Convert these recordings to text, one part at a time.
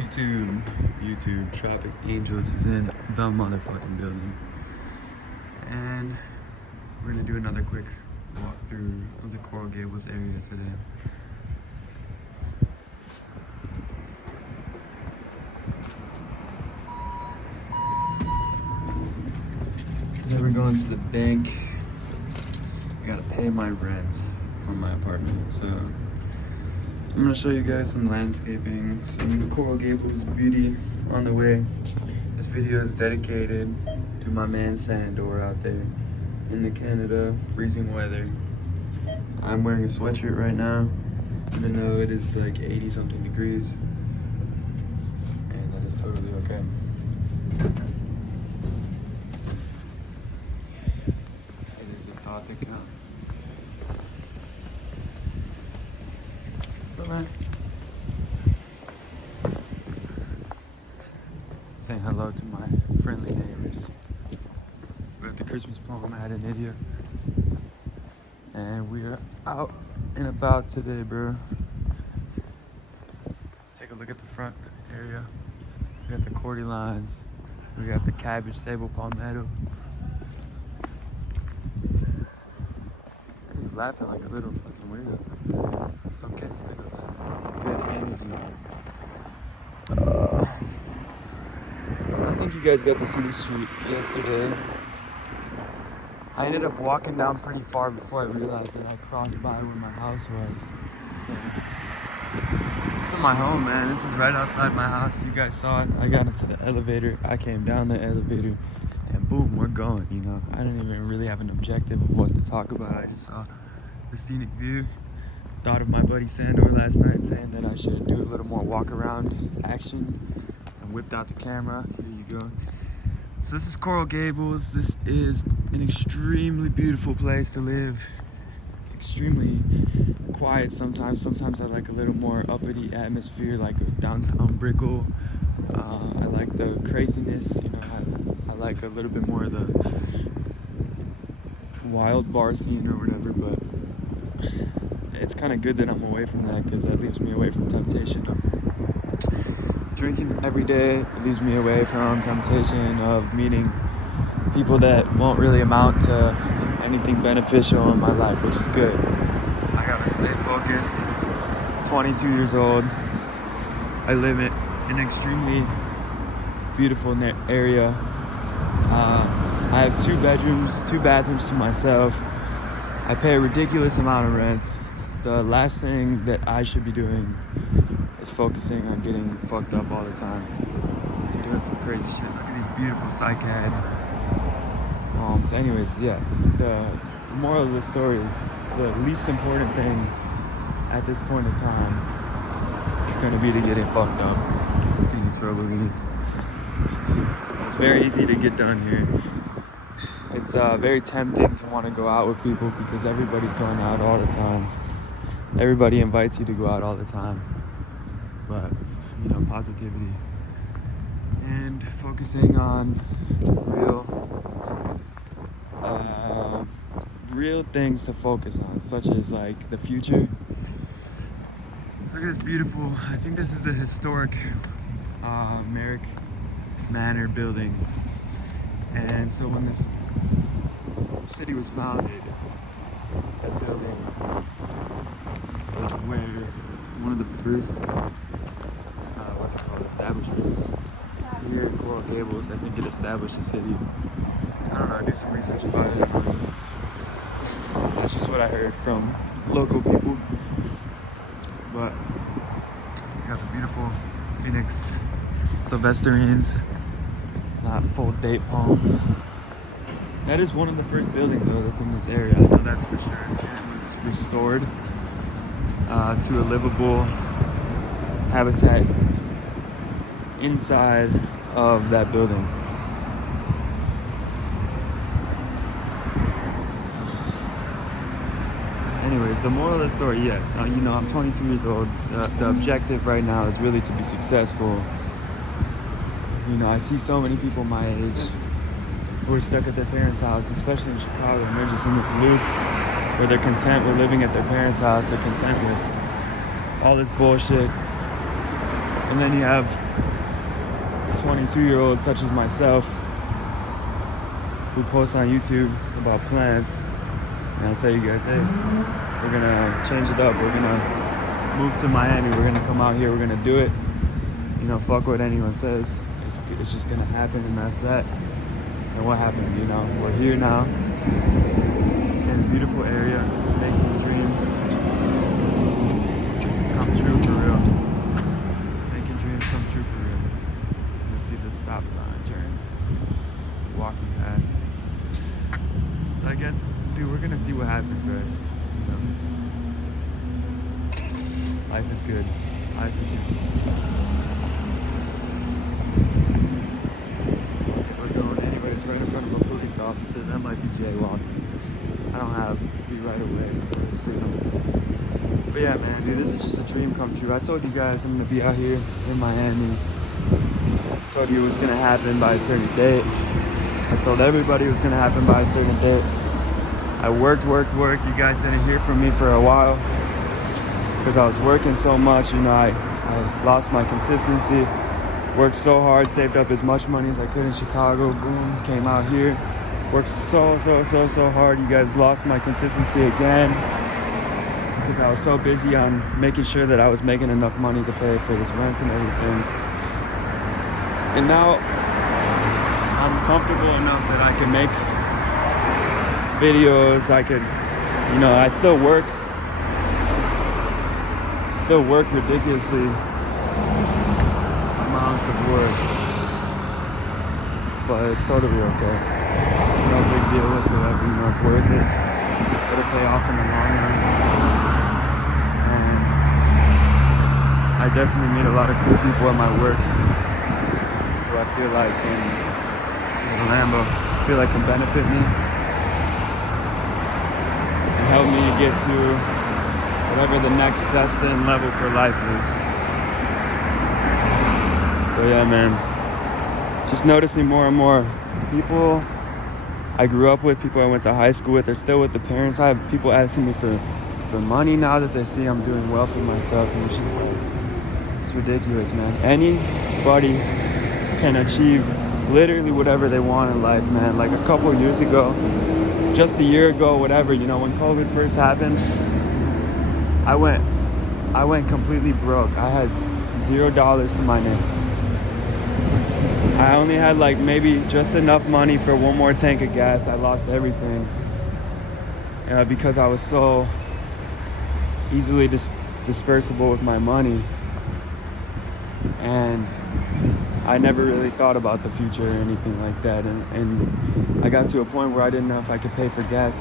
YouTube, Tropic Angels is in the motherfucking building. And we're gonna do another quick walkthrough of the Coral Gables area today. Today we're going to the bank. I gotta pay my rent for my apartment, so I'm gonna show you guys some landscaping, some Coral Gables beauty on the way. This video is dedicated to my man Sandor out there in the Canada freezing weather. I'm wearing a sweatshirt right now, even though it is like 80 something degrees, and that is totally okay. It is a thought that counts. What's up, man? Saying hello to my friendly neighbors. We're at the Christmas Plum at an idiot. And we are out and about today, bro. Take a look at the front area. We got the cordy lines. We got the cabbage table palmetto. He's laughing like a little fucking weirdo. Some kids good at that. It's good energy. I think you guys got to see the street yesterday. I ended up walking down pretty far before I realized that I crossed by where my house was. So, this is my home, man. This is right outside my house. You guys saw it. I got into the elevator. I came down the elevator, and boom, we're going. You know, I didn't even really have an objective of what to talk about. I just saw the scenic view. Thought of my buddy Sandor last night, saying that I should do a little more walk around action, and whipped out the camera. Here you go. So this is Coral Gables. This is an extremely beautiful place to live. Extremely quiet sometimes. Sometimes I like a little more uppity atmosphere, like downtown Brickell. I like the craziness, you know. I like a little bit more of the wild bar scene or whatever, but it's kind of good that I'm away from that, because that leaves me away from temptation of drinking every day. It leaves me away from temptation of meeting people that won't really amount to anything beneficial in my life, which is good. I gotta stay focused. 22 years old. I live in an extremely beautiful area. I have 2 bedrooms, 2 bathrooms to myself. I pay a ridiculous amount of rent. The last thing that I should be doing is focusing on getting fucked up all the time. Doing some crazy shit. Look at these beautiful cycad palms. Anyways, yeah. The moral of the story is the least important thing at this point in time is going to be to getting fucked up. Can you throw Louise? It's very easy to get done here. It's very tempting to want to go out with people because everybody's going out all the time. Everybody invites you to go out all the time. But, you know, positivity and focusing on real things to focus on, such as like the future. Look at this beautiful, I think this is the historic Merrick Manor building. And so when this city was founded, that building was where one of the first establishments here in Coral Gables. I think it established the city. I don't know, do some research about it. That's just what I heard from local people. But we got the beautiful Phoenix Sylvesterines, not full date palms. That is one of the first buildings though that's in this area. I know that's for sure. And it was restored to a livable habitat inside of that building. Anyways, the moral of the story, yes, you know, I'm 22 years old. The objective right now is really to be successful. You know, I see so many people my age who are stuck at their parents' house, especially in Chicago, and they're just in this loop where they're content with living at their parents' house. They're content with all this bullshit. And then you have 22-year-olds such as myself who post on YouTube about plants, and I'll tell you guys, hey, we're gonna change it up. We're gonna move to Miami. We're gonna come out here. We're gonna do it. You know, fuck what anyone says. It's just gonna happen, and that's that. And what happened? You know, we're here now in a beautiful area, making dreams come true for real. Making dreams come true for real. You see the stop sign turns, walking path. So I guess, dude, we're gonna see what happens, right? You know? Life is good. Life is good. We're going anyways right in front of a police officer. That might be jaywalking. I don't have to be right away. But yeah, man, dude, this is just a dream come true. I told you guys I'm gonna be out here in Miami. I told you it was gonna happen by a certain date. I told everybody it was gonna happen by a certain date. I worked. You guys didn't hear from me for a while because I was working so much. You know, I lost my consistency. Worked so hard, saved up as much money as I could in Chicago. Boom, came out here. Worked so hard. You guys lost my consistency again because I was so busy on making sure that I was making enough money to pay for this rent and everything. And now I'm comfortable enough that I can make videos. I could, you know, I still work ridiculously amounts of work, but it's totally okay. It's no big deal whatsoever. You know, it's worth it. It'll pay off in the long run. And I definitely meet a lot of cool people at my work who I feel like can benefit me and help me get to whatever the next destined level for life is. So yeah, man, just noticing more and more people I grew up with, people I went to high school with, are still with the parents. I have people asking me for money now that they see I'm doing well for myself, and it's just like, it's ridiculous, man. Anybody can achieve literally whatever they want in life, man. Like a couple years ago, just a year ago, whatever, you know, when COVID first happened, I went completely broke. I had $0 to my name. I only had like maybe just enough money for one more tank of gas. I lost everything because I was so easily dispersible with my money, and I never really thought about the future or anything like that. And I got to a point where I didn't know if I could pay for gas,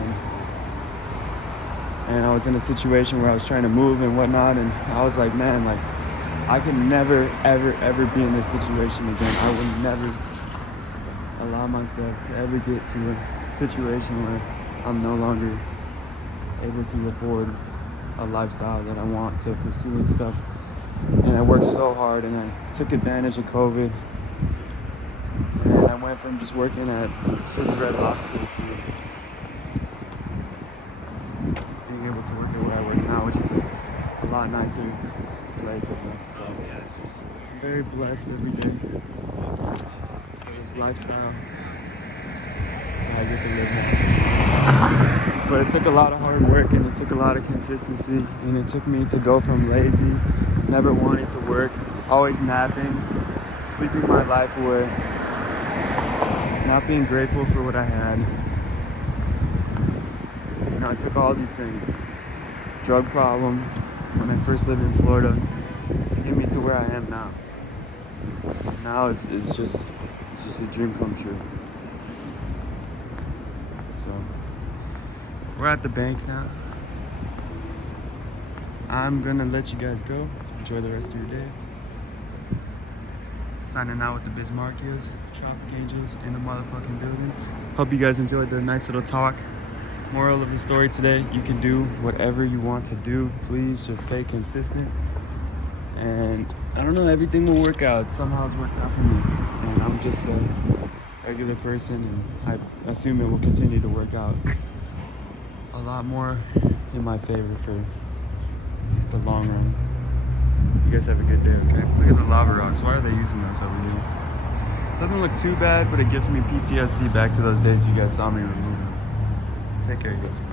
and I was in a situation where I was trying to move and whatnot, and I was like, man, like, I could never, ever be in this situation again. I would never allow myself to ever get to a situation where I'm no longer able to afford a lifestyle that I want to pursue and stuff. And I worked so hard, and I took advantage of COVID. And I went from just working at City Red Lobster to being able to work at where I work now, which is a lot nicer place. So I'm very blessed every day for this lifestyle that I get to live now. But it took a lot of hard work, and it took a lot of consistency, and it took me to go from lazy, never wanting to work, always napping, sleeping my life away, not being grateful for what I had. You know, I took all these things, drug problem when I first lived in Florida, to get me to where I am now. Now it's just a dream come true. So we're at the bank now. I'm gonna let you guys go. Enjoy the rest of your day. Signing out with the Bismarckians, Traffic Angels in the motherfucking building. Hope you guys enjoyed the nice little talk. Moral of the story today, you can do whatever you want to do. Please just stay consistent. And I don't know, everything will work out. Somehow it's worked out for me. And I'm just a regular person, and I assume it will continue to work out a lot more in my favor for the long run. You guys have a good day, okay? Look at the lava rocks. Why are they using those over here? Doesn't look too bad, but it gives me PTSD back to those days you guys saw me remove them. Take care, you guys. Bye.